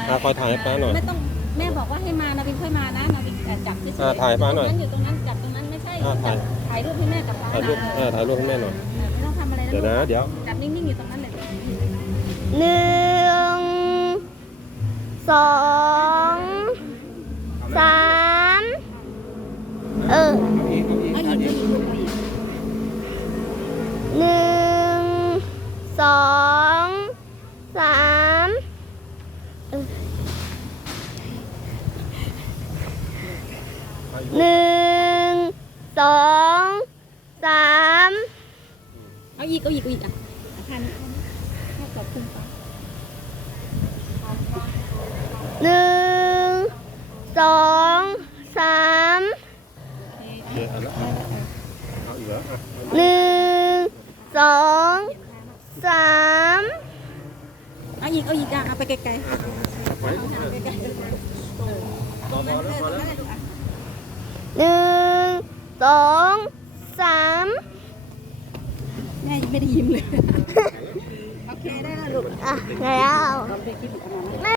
คอยถ่ายให้ป้าหน่อยไม่ต้องแม่บอกว่าให้มานาวินค่อยมานะนาวินจับที่สุดถ่ายป้าหน่อยอยู่ตรงนั้นจับตรงนั้นไม่ใช่ถ่ายรูปให้แม่กับป้าถ่ายรูปถ่ายรูปให้แม่หน่อยไม่ต้องทำอะไรนะเดี๋ยวนะเดี๋ยวจับนิ่งๆอยู่ตรงนั้นเลย 1 2 3 เอาอีกเอาอีก 1 2 3 1 2 3 เอาอีกเอาอีกเอาอีกอ่ะท่านให้ขอบคุณป้า 1 2 3 เดี๋ยวเอาอีกแล้ว 1 2 3 เอาอีกเอาอีกอ่ะเอาไปไกลๆไว้เอาไกลๆพอแล้วพอแล้ว 1 2 3 แม่ยังไม่ได้ยิ้มเลย โอเคได้แล้วลูกอ่ะแล้วเราไปคิดอีกอันนั้น